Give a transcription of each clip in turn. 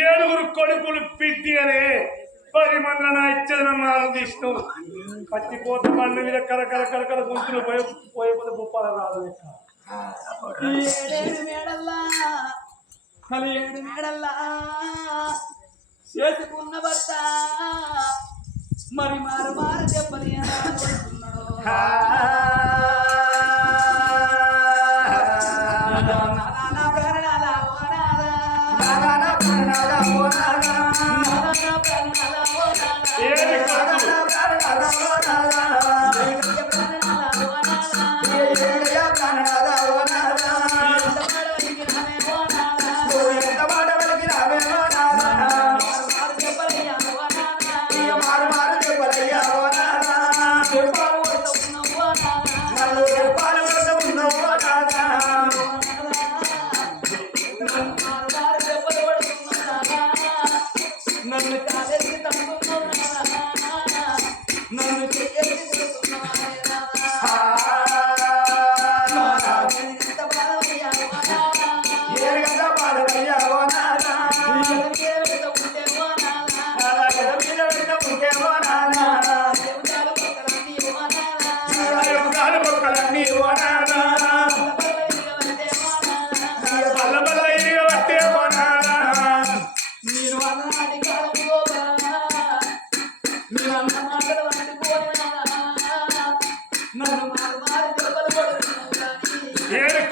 ఏడుగురు కొడుకులు పిట్టి అని 10 మందిన ఇచ్చేదన్నారు విష్ణు పచ్చిపోత పండు మీద కరకర కరకర గుంతులు పోయిపోతే బొప్పాల రాదు ఏడు మేడల్లా చేసుకున్న భర్త మరి మారు మారు చెప్పని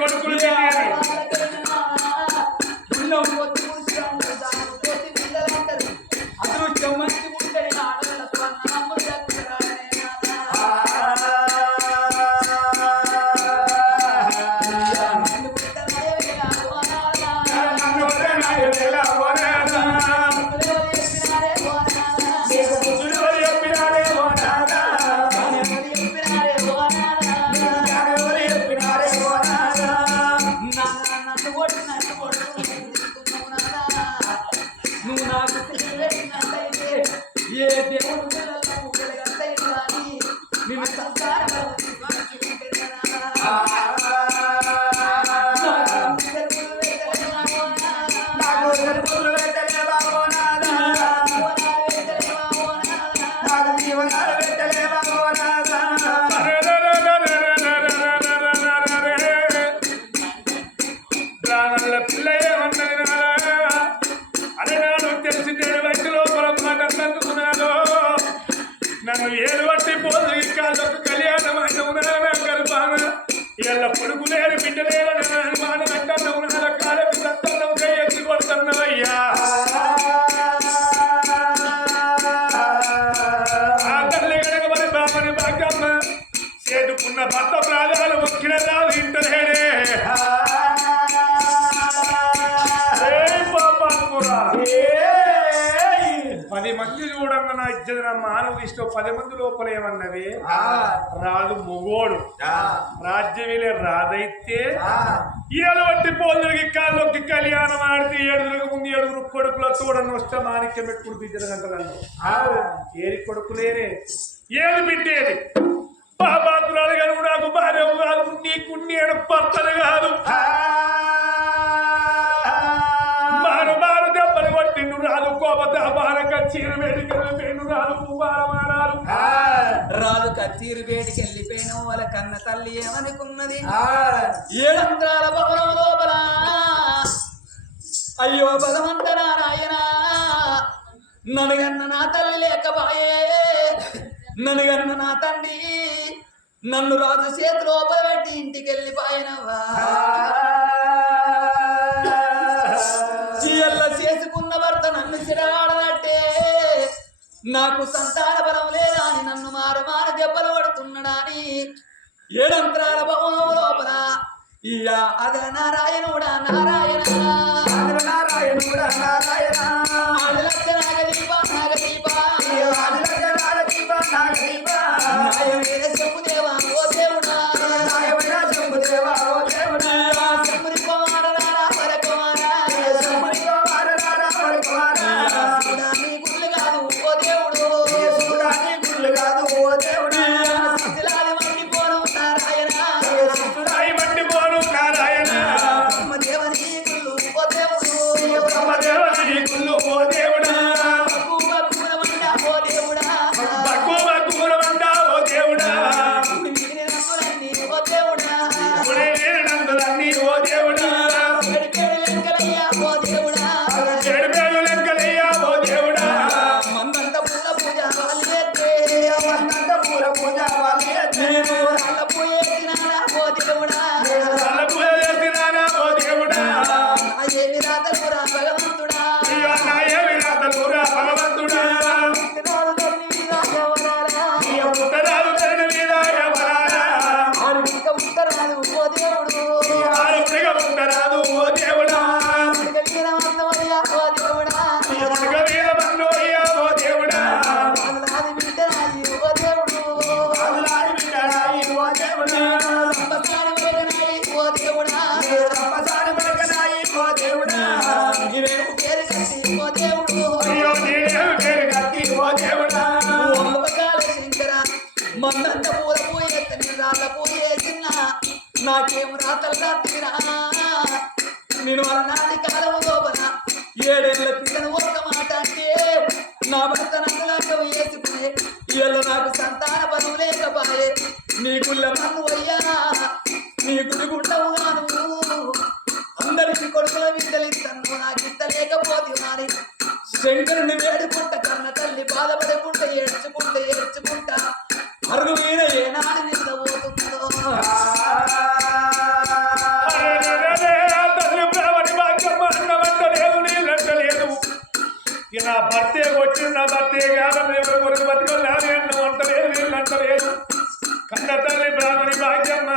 కొడుకులు నన్ను ఏడు వట్టి పోదు కాళ్ళకు కళ్యాణం ఇలా కొడుకు లేరు బిడ్డ లేరు మాట అంటున్నావు నా కాళ్ళకు సత్తన్నావు కయ్యెత్తి కొడుతున్నావయ్యా ఆ తల్లి కనుక మరి బామని బాగమ్మ చేతుకున్న భర్త ప్రాణాలు మొక్కిన రాదు ఇంటలేడే పాప 10 మంది మంది చూడంగా నా ఇచ్చేది నా మానవ ఇష్టం 10 మంది లోపల ఏమన్నవి రాదు మొగోడు రాజ్యమేలే రాదైతే ఈయన బట్టి పోదులకి కాళ్ళొక్కి కళ్యాణం ఆడితే 7 ముందు 7 కొడుకుల తోడని వస్తే మాణిక్యం పెట్టుకుని బిడ్డలు గంటలను ఏది కొడుకులేనే ఏది బిడ్డేది బాబాతురాలు గారు నాకు భార్య కాదు నీకు నేను భర్తలు కాదు మారు మారు దెబ్బలు కొట్టిండు రాదు కోపత బార కచ్చీరు వేడికెళ్ళి పేను రాదు పువ్వారమానాలు రాదు కచ్చీరు వేడికి వెళ్ళిపోయిన వాళ్ళ కన్న తల్లి ఏమనుకున్నది 7 అంతరాల భవనం లోపల అయ్యో భగవంత నారాయణ నన్నుగన్న నా తల్లి లేకపాయే నన్నుగన్న నా తండ్రి నన్ను రాజు చేతి లోపల పెట్టి ఇంటికి వెళ్ళిపోయినవా చీయల్ల చేసుకున్న భర్త నన్ను చిరగాడనట్టే నాకు సంతాన బలం లేదా అని నన్ను మారు మారు దెబ్బలు పడుతున్నాడా అని 7 అంతరాల భవనం లోపల ఇయా అదర నారాయణుడా నారాయణ నారాయణుడా నారాయణ ఆడలక్క నాగదీప నాగదీప నాయవేద శంభుదేవా ఓ దేవుడా శంభుదేవా ఓ దేవుడా శంభుని కుమార రారా వర కుమార శంభుని కుమార రారా వర కుమార నీ గుళ్ళు కాదు ఓ దేవుడు సురాని గుళ్ళు కాదు ఓ దేవుడా శిలాది మంది పోను నారాయణ రాయి మండి పోను నారాయణ బ్రహ్మదేవని గుళ్ళు ఓ దేవుడు బ్రహ్మదేవని గుళ్ళు ఓ దేవుడా ఓ దేవుడా తక్కువ కూరమంట ఓ దేవుడా మిగిలిన రంగులన్నీ ఓ దేవుడా నందులన్నీ ఓ దేవుడా లెక్కలయ్యా ఓ దేవుడా 7 లెక్కలయ్యా ఓ దేవుడా మందంత పూల పూజ వాళ్ళేస్తే అన్నంత పూల పూజ వాళ్ళే నేను వాళ్ళ పూజ చేసినానా ఓ దేవుడా వాళ్ళ పూజ చేసినానా ఓ దేవుడా ఏమి రాతలురా భగవంతుడా అయ్యో నా ఏమి రాతలురా భగవంతుడా పుట్టినోడు తల్లి మీద ఎవరాలా? పుట్టరాలు తన మీద ఎవరారా ఆరు ఇంకా పుట్టరాదు ఓ దేవుడు ఆరుగా పుట్టరాదు ఓ దేవుడా కలిగిన వందమయ్యా ఓ దేవుడా పుట్టుక మీద బండోయ్యా ఓ దేవుడా అది బిడ్డరాది ఓ దేవుడు రాజులాడి బిడ్డరాయి ఓ దేవుడా సంవత్సరాలు వెలగనాయి ఓ దేవుడా రంపసారి వెలగనాయి ఓ దేవుడా ఇవేమో పేరు కట్టి ఓ దేవుడు అయ్యో నేనేమి పేరు కత్తి ఓ దేవుడా ఓంకార శంకర మందంత పూల పూజ ఎత్తని రాళ్ళ పూజ చేసిన నాకేం రాతలు రాత్రిరా నేను అలనాటి కాలం లోపల 7 ఏళ్ల పిల్లను ఒక్క మాట అంటే నా భర్త నన్నులాగా వేసుకునే ఇళ్ళ నాకు సంతాన బలం లేకపాయే నీ గుళ్ళ మన్ను అయ్యా నీ గుడి గుండవుగాను అందరికి కొడుకుల విద్యలిస్తాను నాకు ఇంత లేకపోతే వారి శంకరుని వేడుకుంట కన్న తల్లి బాధపడకుండా ఏడ్చుకుంటా అరుగు మీద ఏనాడు నిద్ర పోతుందో తల్లి బ్రాహ్మణి భాగ్యమ్మ అన్నమంట లేదు నీళ్ళంట లేదు ఇక నా భర్తే కొట్టిన నా భర్తే కాదని ఎవరు కొరకు బతుకోలే అన్నం అంట లేదు నీళ్ళంట లేదు కన్న తల్లి బ్రాహ్మణి భాగ్యమ్మ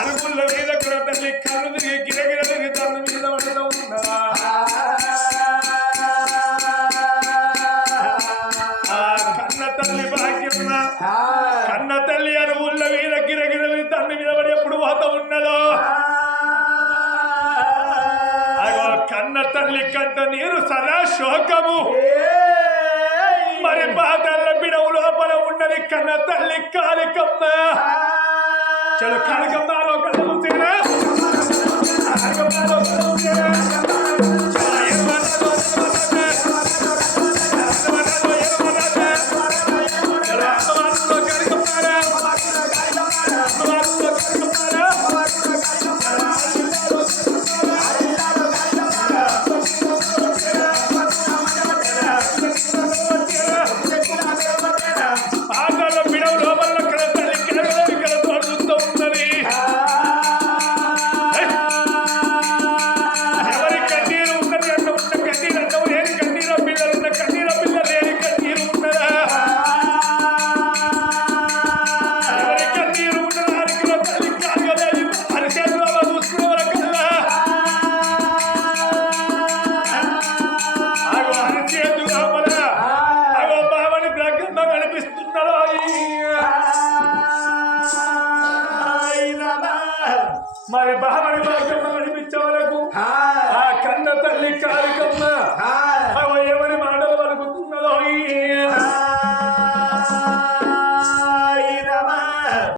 అరుగుళ్ళ మీద కూడా తల్లి కన్ను తిరిగి గిరగిర తిరిగి తన్ను మీద వండుతూ ఉన్నదా కన్న తల్లి భాగ్యమ్మ కన్న తల్లి అరుగుళ్ళ మీద గిరగిర తన్ను మీద పడి ఎప్పుడు పోత ఉన్నదో కన్న తల్లి కంట నీరు సదా శోకము మరి పాతల్ల బిడవు లోపల ఉన్నది కన్న తల్లి కాలికమ్మ చలో కాలికమ్మలో కళ్ళు తీరా కాలికమ్మలో కళ్ళు తీరా పాతల్ల బిడవు లోపల కన్న తల్లి కలగలని కల తోడుతూ ఉన్నది మరి బామని భాగ్యం నడిపించే వరకు ఆ, ఆ కన్న తల్లి